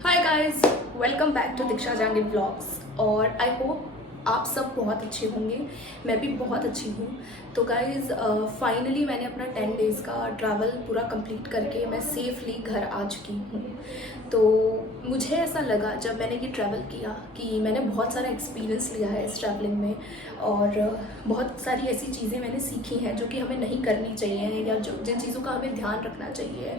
Hi guys, welcome back to Diksha Jahangir blogs. और I hope आप सब बहुत अच्छे होंगे। मैं भी बहुत अच्छी हूँ। तो गाइस फाइनली मैंने अपना 10 डेज़ का ट्रैवल पूरा कंप्लीट करके मैं सेफली घर आ चुकी हूँ। तो मुझे ऐसा लगा जब मैंने ये ट्रैवल किया कि मैंने बहुत सारा एक्सपीरियंस लिया है इस ट्रैवलिंग में, और बहुत सारी ऐसी चीज़ें मैंने सीखी हैं जो कि हमें नहीं करनी चाहिए या जो जिन चीज़ों का हमें ध्यान रखना चाहिए।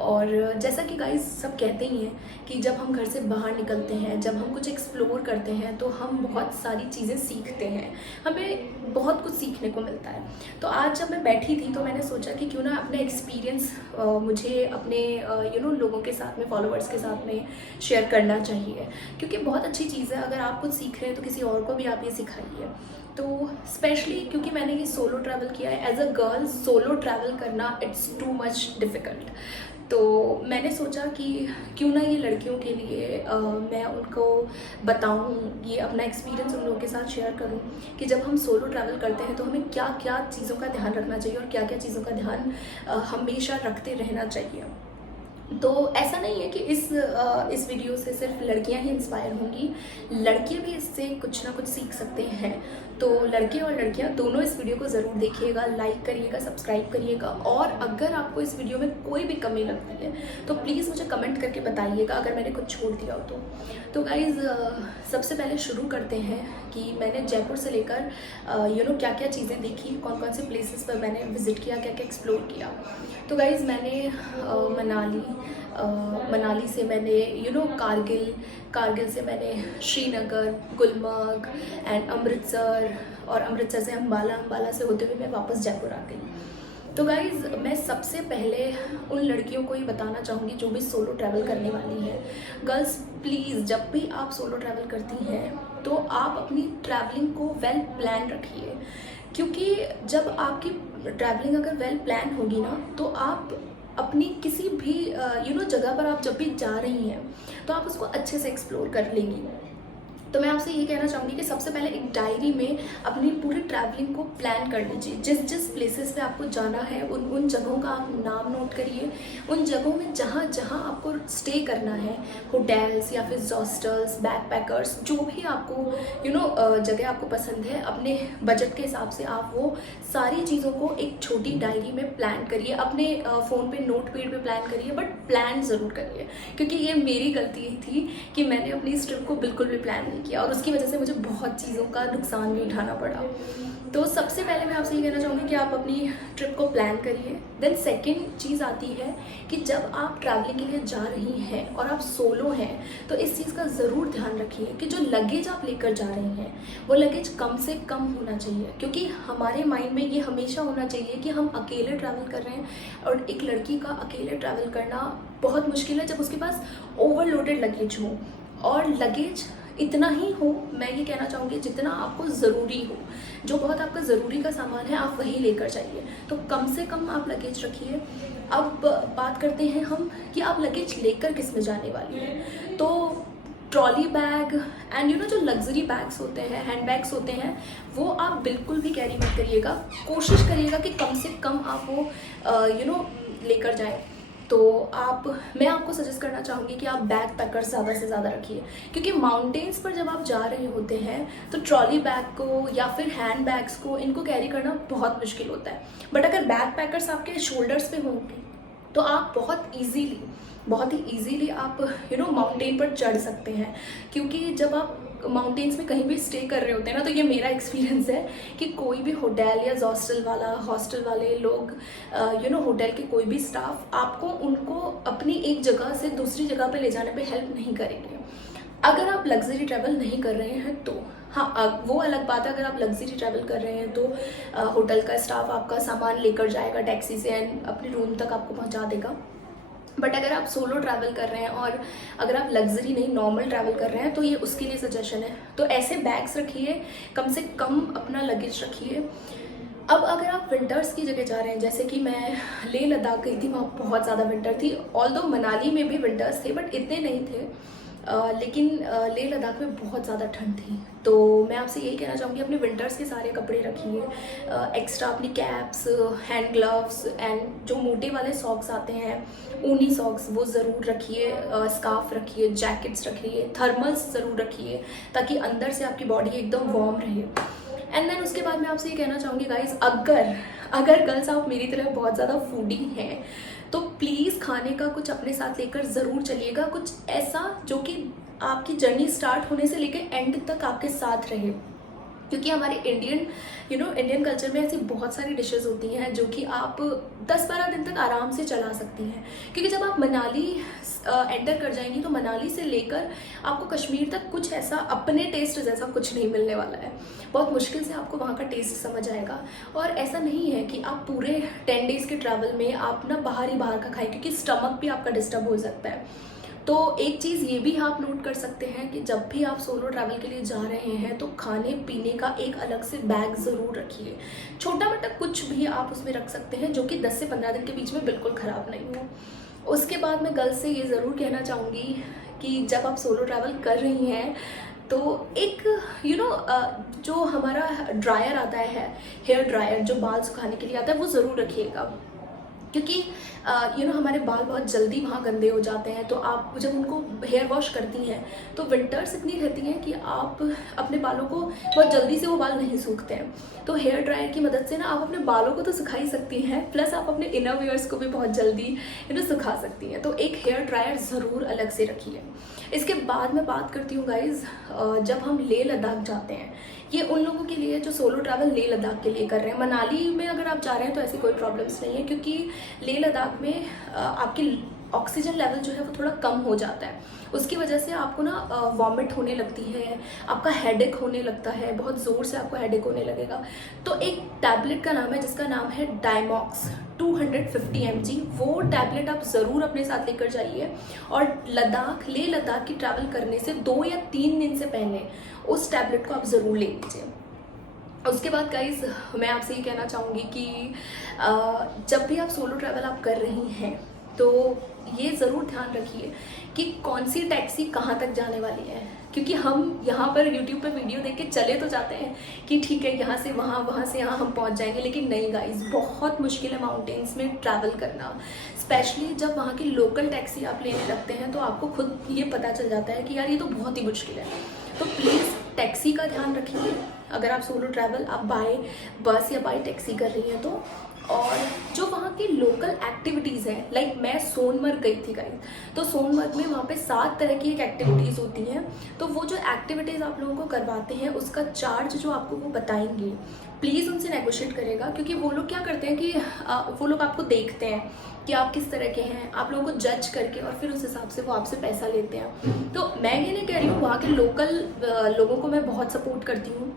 और जैसा कि गाइस सब कहते ही हैं कि जब हम घर से बाहर निकलते हैं, जब हम कुछ एक्सप्लोर करते हैं तो हम बहुत सारी चीज़ें सीखते हैं, हमें बहुत कुछ सीखने को मिलता है। तो आज जब मैं बैठी थी तो मैंने सोचा कि क्यों ना अपना एक्सपीरियंस मुझे अपने लोगों के साथ में, फॉलोअर्स के साथ में शेयर करना चाहिए, क्योंकि बहुत अच्छी चीज़ है। अगर आप कुछ सीख रहे हैं तो किसी और को भी आप ये सिखाइए। तो स्पेशली क्योंकि मैंने ये सोलो ट्रैवल किया है, as a girl solo travel करना इट्स टू मच डिफ़िकल्ट। तो मैंने सोचा कि क्यों ना ये लड़कियों के लिए मैं उनको बताऊं, ये अपना एक्सपीरियंस उन लोगों के साथ शेयर करूं कि जब हम सोलो ट्रैवल करते हैं तो हमें क्या क्या चीज़ों का ध्यान रखना चाहिए और क्या क्या चीज़ों का ध्यान हमेशा रखते रहना चाहिए। तो ऐसा नहीं है कि इस वीडियो से सिर्फ लड़कियां ही इंस्पायर होंगी, लड़के भी इससे कुछ ना कुछ सीख सकते हैं। तो लड़के और लड़कियां दोनों इस वीडियो को ज़रूर देखिएगा, लाइक करिएगा, सब्सक्राइब करिएगा। और अगर आपको इस वीडियो में कोई भी कमी लगती है तो प्लीज़ मुझे कमेंट करके बताइएगा अगर मैंने कुछ छोड़ दिया हो तो गाइज़ सबसे पहले शुरू करते हैं कि मैंने जयपुर से लेकर क्या क्या चीज़ें देखी, कौन कौन से प्लेसेस पर मैंने विज़िट किया, क्या क्या एक्सप्लोर किया। तो गाइज़ मैंने मनाली से मैंने कारगिल से मैंने श्रीनगर, गुलमर्ग एंड अमृतसर, और अमृतसर से अम्बाला से होते हुए मैं वापस जयपुर आ गई। तो गाइज़ मैं सबसे पहले उन लड़कियों को ही बताना चाहूँगी जो भी सोलो ट्रैवल करने वाली हैं। गर्ल्स प्लीज़, जब भी आप सोलो ट्रैवल करती हैं तो आप अपनी ट्रैवलिंग को वेल प्लान रखिए, क्योंकि जब आपकी ट्रैवलिंग अगर वेल प्लान होगी ना तो आप अपनी किसी भी जगह पर आप जब भी जा रही हैं तो आप उसको अच्छे से एक्सप्लोर कर लेंगी। तो मैं आपसे ये कहना चाहूँगी कि सबसे पहले एक डायरी में अपनी पूरी ट्रैवलिंग को प्लान कर लीजिए। जिस जिस प्लेसेस पे आपको जाना है उन उन जगहों का आप नाम नोट करिए। उन जगहों में जहाँ जहाँ आपको स्टे करना है, होटल्स या फिर हॉस्टल्स, बैकपैकर्स, जो भी आपको जगह आपको पसंद है, अपने बजट के हिसाब से आप वो सारी चीज़ों को एक छोटी डायरी में प्लान करिए। अपने फ़ोन पे नोट पैड पे प्लान करिए, बट प्लान ज़रूर करिए, क्योंकि ये मेरी गलती थी कि मैंने अपनी इस ट्रिप को बिल्कुल भी प्लान नहीं किया और उसकी वजह से मुझे बहुत चीज़ों का नुकसान भी उठाना पड़ा। तो सबसे पहले मैं आपसे ये कहना चाहूँगी कि आप अपनी ट्रिप को प्लान करिए। देन सेकंड चीज़ आती है कि जब आप ट्रैवलिंग के लिए जा रही हैं और आप सोलो हैं तो इस चीज़ का ज़रूर ध्यान रखिए कि जो लगेज आप लेकर जा रही हैं वो लगेज कम से कम होना चाहिए, क्योंकि हमारे माइंड में ये हमेशा होना चाहिए कि हम अकेले ट्रैवल कर रहे हैं। और एक लड़की का अकेले ट्रैवल करना बहुत मुश्किल है जब उसके पास ओवरलोडेड लगेज हो, और लगेज इतना ही हो, मैं ये कहना चाहूँगी जितना आपको ज़रूरी हो। जो बहुत आपका ज़रूरी का सामान है आप वही लेकर जाइए। तो कम से कम आप लगेज रखिए। अब बात करते हैं हम कि आप लगेज लेकर किस में जाने वाली हैं। तो ट्रॉली बैग एंड जो लग्जरी बैग्स होते हैं, हैंड बैग्स होते हैं, वो आप बिल्कुल भी कैरी मत करिएगा। कोशिश करिएगा कि कम से कम आप वो लेकर जाएं। तो मैं आपको सजेस्ट करना चाहूँगी कि आप बैग पैकर ज़्यादा से ज़्यादा रखिए, क्योंकि माउंटेन्स पर जब आप जा रहे होते हैं तो ट्रॉली बैग को या फिर हैंड बैग्स को इनको कैरी करना बहुत मुश्किल होता है। बट अगर बैग पैकर्स आपके शोल्डर्स पे होंगे तो आप बहुत ही ईजीली आप माउंटेन पर चढ़ सकते हैं। क्योंकि जब आप माउंटेन्स में कहीं भी स्टे कर रहे होते हैं ना, तो ये मेरा एक्सपीरियंस है कि कोई भी होटल या हॉस्टल वाले लोग होटल के कोई भी स्टाफ आपको उनको अपनी एक जगह से दूसरी जगह पे ले जाने पे हेल्प नहीं करेंगे। अगर आप लग्जरी ट्रैवल नहीं कर रहे हैं तो हाँ, वो अलग बात है। अगर आप लग्जरी ट्रैवल कर रहे हैं तो होटल का स्टाफ आपका सामान लेकर जाएगा टैक्सी से एंड अपने रूम तक आपको पहुंचा देगा। बट अगर आप सोलो ट्रैवल कर रहे हैं और अगर आप लग्जरी नहीं नॉर्मल ट्रैवल कर रहे हैं तो ये उसके लिए सजेशन है। तो ऐसे बैग्स रखिए, कम से कम अपना लगेज रखिए। अब अगर आप विंटर्स की जगह जा रहे हैं, जैसे कि मैं लेह लद्दाख गई थी, वहाँ बहुत ज़्यादा विंटर थी। ऑल्दो मनाली में भी विंटर्स थे बट इतने नहीं थे। लेकिन लेह लद्दाख में बहुत ज़्यादा ठंड थी। तो मैं आपसे यही कहना चाहूँगी, अपने विंटर्स के सारे कपड़े रखिए, एक्स्ट्रा अपनी कैप्स, हैंड ग्लव्स एंड जो मोटे वाले सॉक्स आते हैं, ऊनी सॉक्स, वो ज़रूर रखिए, स्कार्फ रखिए, जैकेट्स रखिए, थर्मल्स ज़रूर रखिए, ताकि अंदर से आपकी बॉडी एकदम वार्म रहे। एंड देन उसके बाद मैं आपसे ये कहना चाहूँगी गाइज, अगर गर्ल्स आप मेरी तरह बहुत ज़्यादा फूडी हैं तो प्लीज़ खाने का कुछ अपने साथ लेकर ज़रूर चलिएगा, कुछ ऐसा जो कि आपकी जर्नी स्टार्ट होने से लेकर एंड तक आपके साथ रहे। क्योंकि हमारे इंडियन कल्चर में ऐसी बहुत सारी डिशेस होती हैं जो कि आप 10-12 दिन तक आराम से चला सकती हैं। क्योंकि जब आप मनाली एंटर कर जाएंगी तो मनाली से लेकर आपको कश्मीर तक कुछ ऐसा अपने टेस्ट जैसा कुछ नहीं मिलने वाला है। बहुत मुश्किल से आपको वहाँ का टेस्ट समझ आएगा। और ऐसा नहीं है कि आप पूरे 10 डेज़ के ट्रैवल में आप ना बाहर का खाएं, क्योंकि स्टमक भी आपका डिस्टर्ब हो सकता है। तो एक चीज़ ये भी आप नोट कर सकते हैं कि जब भी आप सोलो ट्रैवल के लिए जा रहे हैं तो खाने पीने का एक अलग से बैग ज़रूर रखिए। छोटा मोटा कुछ भी आप उसमें रख सकते हैं जो कि 10 से 15 दिन के बीच में बिल्कुल ख़राब नहीं हो। उसके बाद मैं गर्ल्स से ये ज़रूर कहना चाहूँगी कि जब आप सोलो ट्रैवल कर रही हैं तो एक जो हमारा ड्रायर आता है, हेयर ड्रायर जो बाल सुखाने के लिए आता है, वो ज़रूर रखिएगा। क्योंकि हमारे बाल बहुत जल्दी वहाँ गंदे हो जाते हैं। तो आप जब उनको हेयर वॉश करती हैं तो विंटर्स इतनी रहती हैं कि आप अपने बालों को बहुत जल्दी से वो बाल नहीं सूखते हैं। तो हेयर ड्रायर की मदद से ना आप अपने बालों को तो सुखा ही सकती हैं, प्लस आप अपने इनर वियर्स को भी बहुत जल्दी सुखा सकती हैं। तो एक हेयर ड्रायर ज़रूर अलग से रखिए। इसके बाद मैं बात करती हूँ गाइज़, जब हम लेह लद्दाख जाते हैं, ये उन लोगों के लिए जो सोलो ट्रैवल लेह लद्दाख के लिए कर रहे हैं। मनाली में अगर आप जा रहे हैं तो ऐसी कोई प्रॉब्लम्स नहीं है, क्योंकि लेह लद्दाख में आपकी ऑक्सीजन लेवल जो है वो थोड़ा कम हो जाता है। उसकी वजह से आपको ना वॉमिट होने लगती है, आपका हेडेक होने लगता है, बहुत ज़ोर से आपको हेडेक होने लगेगा। तो एक टैबलेट का नाम है जिसका नाम है डायमॉक्स 250 mg। वो टैबलेट आप ज़रूर अपने साथ लेकर जाइए और लेह लद्दाख की ट्रैवल करने से 2 या 3 दिन से पहले उस टैबलेट को आप ज़रूर ले लीजिए। उसके बाद गाइज मैं आपसे ये कहना चाहूँगी कि जब भी आप सोलो ट्रैवल आप कर रही हैं तो ये ज़रूर ध्यान रखिए कि कौन सी टैक्सी कहाँ तक जाने वाली है। क्योंकि हम यहाँ पर यूट्यूब पर वीडियो देख के चले तो जाते हैं कि ठीक है यहाँ से वहाँ, वहाँ से यहाँ हम पहुँच जाएंगे, लेकिन नहीं गाइज, बहुत मुश्किल है माउंटेन्स में ट्रैवल करना। स्पेशली जब वहाँ की लोकल टैक्सी आप लेने लगते हैं तो आपको खुद ये पता चल जाता है कि यार ये तो बहुत ही मुश्किल है। तो प्लीज़ टैक्सी का ध्यान रखिए अगर आप सोलो ट्रैवल आप बाय बस या बाय टैक्सी कर रही हैं तो। और जो वहाँ की लोकल एक्टिविटीज़ हैं, लाइक मैं सोनमर्ग गई थी गाइस, तो सोनमर्ग में वहाँ पे 7 तरह की एक एक्टिविटीज़ होती हैं। तो वो जो एक्टिविटीज़ आप लोगों को करवाते हैं उसका चार्ज जो आपको वो बताएंगे, प्लीज़ उनसे नेगोशिएट करेगा। क्योंकि वो लोग क्या करते हैं कि वो लोग आपको देखते हैं कि आप किस तरह के हैं, आप लोगों को जज करके और फिर उस हिसाब से वो आपसे पैसा लेते हैं। तो मैं ये नहीं कह रही हूँ, वहाँ के लोकल लोगों को मैं बहुत सपोर्ट करती हूँ।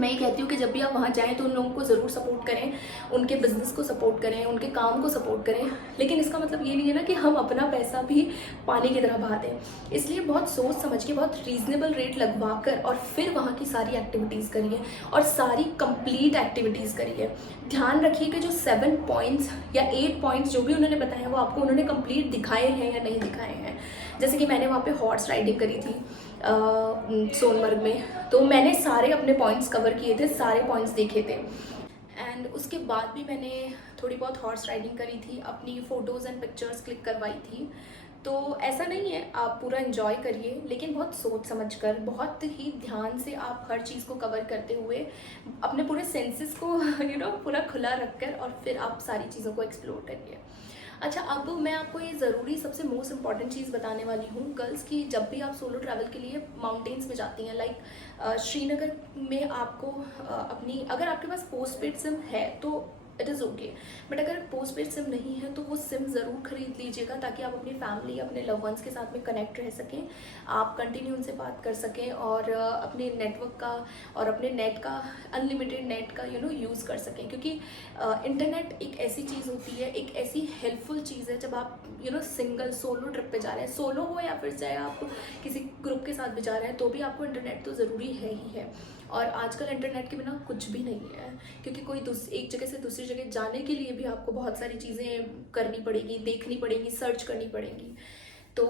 मैं ये कहती हूँ कि जब भी आप वहाँ जाएँ तो उन लोगों को ज़रूर सपोर्ट करें, उनके बिज़नेस को सपोर्ट करें, उनके काम को सपोर्ट करें। लेकिन इसका मतलब ये नहीं है ना कि हम अपना पैसा भी पानी की तरह बहा दें। इसलिए बहुत सोच समझ के, बहुत रीज़नेबल रेट लगवा कर और फिर वहाँ की सारी एक्टिविटीज़ करिए और सारी कंप्लीट एक्टिविटीज़ करिए। ध्यान रखिए कि जो 7 पॉइंट्स या 8 पॉइंट्स जो भी उन्होंने बताए वो आपको उन्होंने कंप्लीट दिखाए हैं या नहीं दिखाए हैं। जैसे कि मैंने वहाँ पे हॉर्स राइडिंग करी थी सोनमर्ग में, तो मैंने सारे अपने पॉइंट्स कवर किए थे, सारे पॉइंट्स देखे थे। एंड उसके बाद भी मैंने थोड़ी बहुत हॉर्स राइडिंग करी थी, अपनी फ़ोटोज़ एंड पिक्चर्स क्लिक करवाई थी। तो ऐसा नहीं है, आप पूरा एंजॉय करिए, लेकिन बहुत सोच समझ कर, बहुत ही ध्यान से आप हर चीज़ को कवर करते हुए अपने पूरे सेंसेस को पूरा खुला रखकर और फिर आप सारी चीज़ों को एक्सप्लोर करिए। अच्छा, अब मैं आपको ये ज़रूरी सबसे मोस्ट इम्पॉर्टेंट चीज़ बताने वाली हूँ गर्ल्स की, जब भी आप सोलो ट्रैवल के लिए माउंटेन्स में जाती हैं, लाइक श्रीनगर में आपको अपनी, अगर आपके पास पोस्ट पेड सिम है तो इट इज़ ओके, बट अगर पोस्ट पेड सिम नहीं है तो वो सिम ज़रूर खरीद लीजिएगा ताकि आप अपनी फैमिली, अपने लव वंस के साथ में कनेक्ट रह सकें, आप कंटिन्यू उनसे बात कर सकें और अपने नेटवर्क का और अपने नेट का, अनलिमिटेड नेट का यूज़ कर सकें। क्योंकि इंटरनेट एक ऐसी चीज़ होती है, एक ऐसी हेल्पफुल चीज़ है जब आप सिंगल सोलो ट्रिप पे जा रहे हैं, सोलो हो या फिर चाहे आप किसी ग्रुप के साथ भी जा रहे हैं, तो भी आपको इंटरनेट तो ज़रूरी है ही है। और आजकल इंटरनेट के बिना कुछ भी नहीं है, क्योंकि कोई एक जगह से दूसरी जगह जाने के लिए भी आपको बहुत सारी चीज़ें करनी पड़ेगी, देखनी पड़ेगी, सर्च करनी पड़ेगी। तो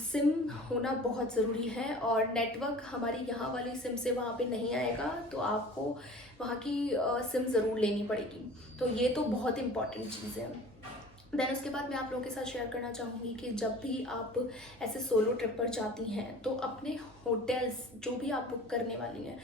सिम होना बहुत ज़रूरी है, और नेटवर्क हमारी यहाँ वाली सिम से वहाँ पे नहीं आएगा, तो आपको वहाँ की सिम ज़रूर लेनी पड़ेगी। तो ये तो बहुत इम्पॉर्टेंट चीज़ है। देन उसके बाद मैं आप लोगों के साथ शेयर करना चाहूँगी कि जब भी आप ऐसे सोलो ट्रिप पर जाती हैं तो अपने होटल्स जो भी आप बुक करने वाली हैं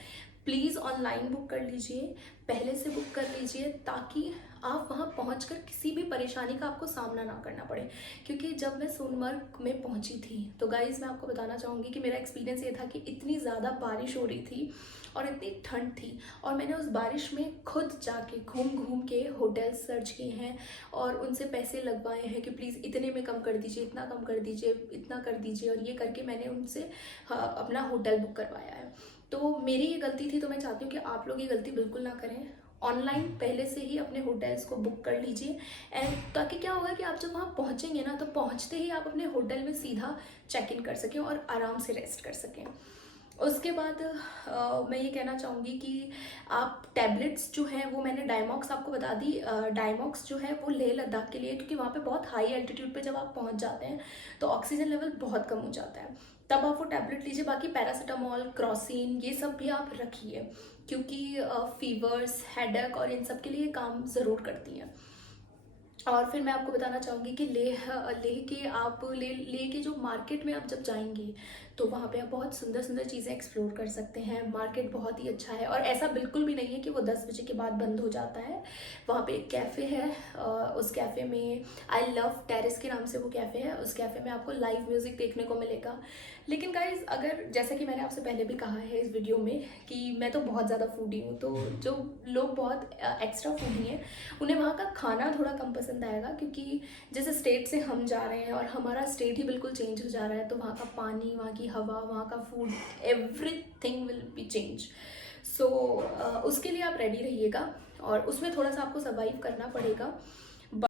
प्लीज़ ऑनलाइन बुक कर लीजिए, पहले से बुक कर लीजिए, ताकि आप वहाँ पहुँचकर किसी भी परेशानी का आपको सामना ना करना पड़े। क्योंकि जब मैं सोनमर्ग में पहुँची थी तो गाइज़ मैं आपको बताना चाहूँगी कि मेरा एक्सपीरियंस ये था कि इतनी ज़्यादा बारिश हो रही थी और इतनी ठंड थी, और मैंने उस बारिश में खुद जाके घूम घूम के होटल सर्च किए हैं और उनसे पैसे लगवाए हैं कि प्लीज़ इतने में कम कर दीजिए, इतना कम कर दीजिए, इतना कर दीजिए, और ये करके मैंने उनसे अपना होटल बुक करवाया है। तो मेरी ये गलती थी, तो मैं चाहती हूँ कि आप लोग ये गलती बिल्कुल ना करें। ऑनलाइन पहले से ही अपने होटल्स को बुक कर लीजिए, एंड ताकि क्या होगा कि आप जब वहाँ पहुँचेंगे ना, तो पहुँचते ही आप अपने होटल में सीधा चेक इन कर सकें और आराम से रेस्ट कर सकें। उसके बाद मैं ये कहना चाहूँगी कि आप टैबलेट्स जो हैं वो मैंने डायमॉक्स आपको बता दी। डायमॉक्स जो है वो लेह लद्दाख के लिए, क्योंकि वहाँ पे बहुत हाई एल्टीट्यूड पे जब आप पहुँच जाते हैं तो ऑक्सीजन लेवल बहुत कम हो जाता है, तब आप वो टैबलेट लीजिए। बाकी पैरासीटामोल, क्रॉसिन, ये सब भी आप रखिए, क्योंकि फीवर्स, हेडेक और इन सब के लिए काम ज़रूर करती हैं। और फिर मैं आपको बताना चाहूँगी कि लेह लेह के आप लेह के जो मार्केट में आप जब जाएंगी तो वहाँ पे आप बहुत सुंदर सुंदर चीज़ें एक्सप्लोर कर सकते हैं। मार्केट बहुत ही अच्छा है, और ऐसा बिल्कुल भी नहीं है कि वो 10 बजे के बाद बंद हो जाता है। वहाँ पे एक कैफ़े है, उस कैफ़े में आई लव टेरेस के नाम से वो कैफ़े है। उस कैफ़े में आपको लाइव म्यूज़िक देखने को मिलेगा। लेकिन गाइज़, अगर जैसा कि मैंने आपसे पहले भी कहा है इस वीडियो में कि मैं तो बहुत ज़्यादा फूडी हूँ, तो जो लोग बहुत एक्स्ट्रा फूडी हैं उन्हें वहाँ का खाना थोड़ा कम पसंद आएगा, क्योंकि जिस स्टेट से हम जा रहे हैं और हमारा स्टेट ही बिल्कुल चेंज हो जा रहा है, तो वहाँ का पानी, वहाँ की हवा, वहाँ का food, everything will be change. So उसके लिए आप रेडी रहिएगा, और उसमें थोड़ा सा आपको सर्वाइव करना पड़ेगा।